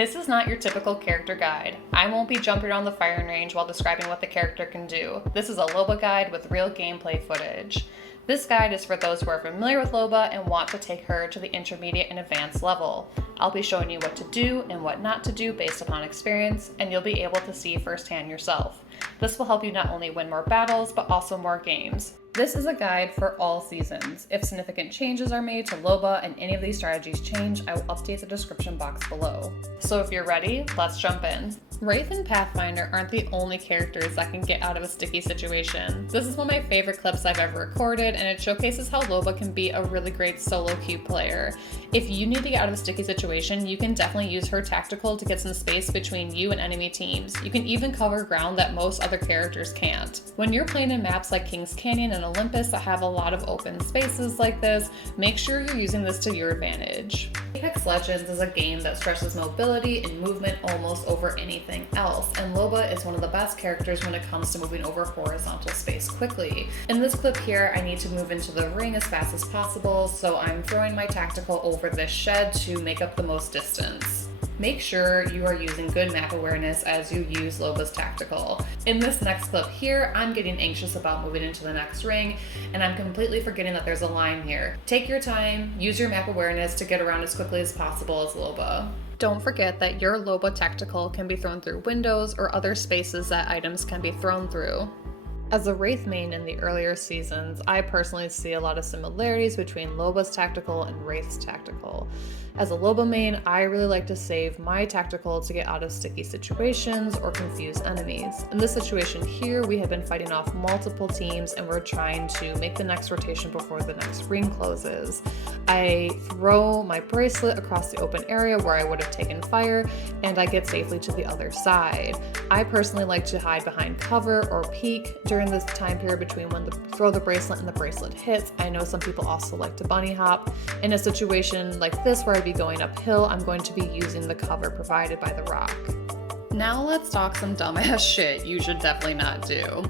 This is not your typical character guide. I won't be jumping around the firing range while describing what the character can do. This is a Loba guide with real gameplay footage. This guide is for those who are familiar with Loba and want to take her to the intermediate and advanced level. I'll be showing you what to do and what not to do based upon experience, and you'll be able to see firsthand yourself. This will help you not only win more battles, but also more games. This is a guide for all seasons. If significant changes are made to Loba and any of these strategies change, I will update the description box below. So if you're ready, let's jump in. Wraith and Pathfinder aren't the only characters that can get out of a sticky situation. This is one of my favorite clips I've ever recorded, and it showcases how Loba can be a really great solo queue player. If you need to get out of a sticky situation, you can definitely use her tactical to get some space between you and enemy teams. You can even cover ground that most other characters can't. When you're playing in maps like King's Canyon and Olympus that have a lot of open spaces like this, make sure you're using this to your advantage. Apex Legends is a game that stresses mobility and movement almost over anything else, and Loba is one of the best characters when it comes to moving over horizontal space quickly. In this clip here, I need to move into the ring as fast as possible, so I'm throwing my tactical over this shed to make up the most distance. Make sure you are using good map awareness as you use Loba's tactical. In this next clip here, I'm getting anxious about moving into the next ring, and I'm completely forgetting that there's a line here. Take your time, use your map awareness to get around as quickly as possible as Loba. Don't forget that your Loba tactical can be thrown through windows or other spaces that items can be thrown through. As a Wraith main in the earlier seasons, I personally see a lot of similarities between Loba's tactical and Wraith's tactical. As a Loba main, I really like to save my tactical to get out of sticky situations or confuse enemies. In this situation here, we have been fighting off multiple teams and we're trying to make the next rotation before the next ring closes. I throw my bracelet across the open area where I would have taken fire, and I get safely to the other side. I personally like to hide behind cover or peek during this time period between when throw the bracelet and the bracelet hits. I know some people also like to bunny hop. In a situation like this where I'd be going uphill, I'm going to be using the cover provided by the rock. Now let's talk some dumbass shit you should definitely not do.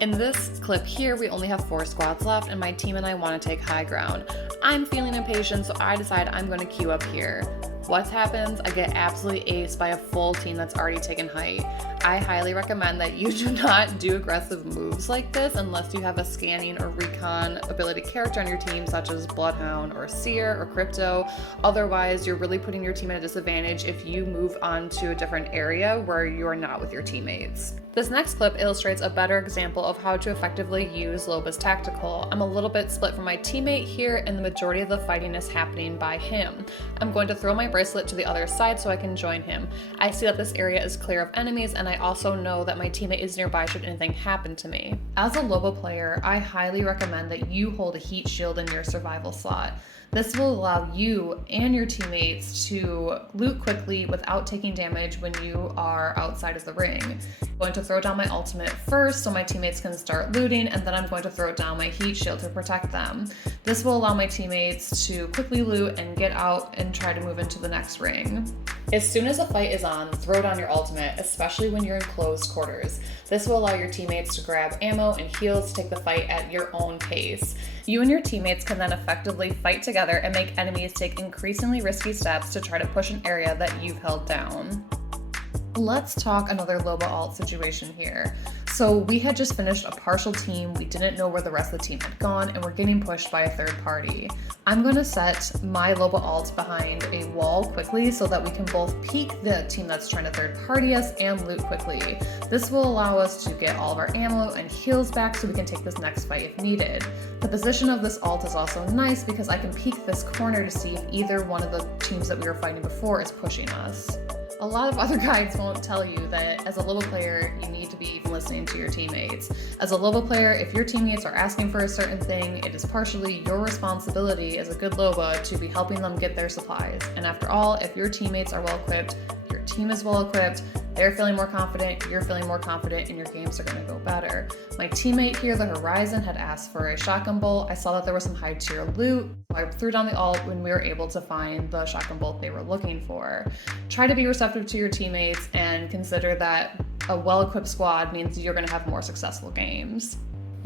In this clip here, we only have 4 squads left and my team and I want to take high ground. I'm feeling impatient, so I decide I'm going to queue up here. What happens? I get absolutely aced by a full team that's already taken height. I highly recommend that you do not do aggressive moves like this unless you have a scanning or recon ability character on your team, such as Bloodhound or Seer or Crypto. Otherwise, you're really putting your team at a disadvantage if you move on to a different area where you're not with your teammates. This next clip illustrates a better example of how to effectively use Loba's tactical. I'm a little bit split from my teammate here, and the majority of the fighting is happening by him. I'm going to throw my bracelet to the other side so I can join him. I see that this area is clear of enemies, and I also know that my teammate is nearby should anything happen to me. As a Loba player, I highly recommend that you hold a heat shield in your survival slot. This will allow you and your teammates to loot quickly without taking damage when you are outside of the ring. I'm going to throw down my ultimate first so my teammates can start looting, and then I'm going to throw down my heat shield to protect them. This will allow my teammates to quickly loot and get out and try to move into the next ring. As soon as a fight is on, throw down your ultimate, especially when you're in close quarters. This will allow your teammates to grab ammo and heals to take the fight at your own pace. You and your teammates can then effectively fight together and make enemies take increasingly risky steps to try to push an area that you've held down. Let's talk another Loba alt situation here. So we had just finished a partial team, we didn't know where the rest of the team had gone, and we're getting pushed by a third party. I'm going to set my Loba alt behind a wall quickly so that we can both peek the team that's trying to third party us and loot quickly. This will allow us to get all of our ammo and heals back so we can take this next fight if needed. The position of this alt is also nice because I can peek this corner to see if either one of the teams that we were fighting before is pushing us. A lot of other guides won't tell you that as a Loba player, you need to be listening to your teammates. As a Loba player, if your teammates are asking for a certain thing, it is partially your responsibility as a good Loba to be helping them get their supplies. And after all, if your teammates are well equipped, your team is well equipped, they're feeling more confident, you're feeling more confident, and your games are going to go better. My teammate here, the Horizon, had asked for a shotgun bolt. I saw that there was some high tier loot, so I threw down the ult when we were able to find the shotgun bolt they were looking for. Try to be receptive to your teammates and consider that a well-equipped squad means you're going to have more successful games.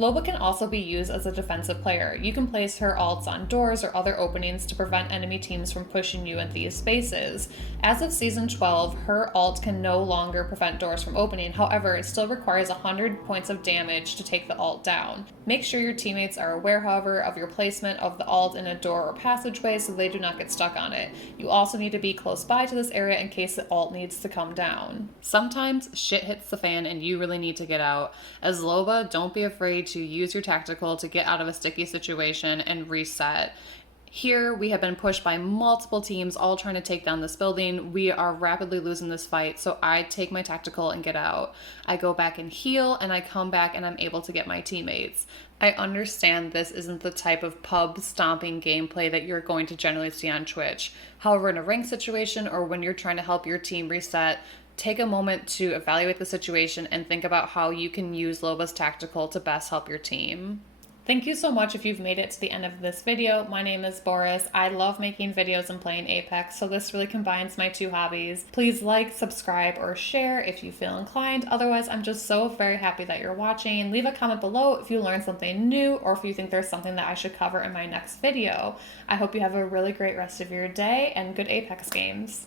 Loba can also be used as a defensive player. You can place her ults on doors or other openings to prevent enemy teams from pushing you in these spaces. As of Season 12, her ult can no longer prevent doors from opening, however, it still requires 100 points of damage to take the ult down. Make sure your teammates are aware, however, of your placement of the ult in a door or passageway so they do not get stuck on it. You also need to be close by to this area in case the ult needs to come down. Sometimes shit hits the fan and you really need to get out. As Loba, don't be afraid to use your tactical to get out of a sticky situation and reset. Here, we have been pushed by multiple teams all trying to take down this building. We are rapidly losing this fight, so I take my tactical and get out. I go back and heal, and I come back and I'm able to get my teammates. I understand this isn't the type of pub stomping gameplay that you're going to generally see on Twitch. However, in a ranked situation or when you're trying to help your team reset, take a moment to evaluate the situation and think about how you can use Loba's tactical to best help your team. Thank you so much if you've made it to the end of this video. My name is Boris. I love making videos and playing Apex, so this really combines my two hobbies. Please like, subscribe, or share if you feel inclined. Otherwise, I'm just so very happy that you're watching. Leave a comment below if you learned something new or if you think there's something that I should cover in my next video. I hope you have a really great rest of your day and good Apex games.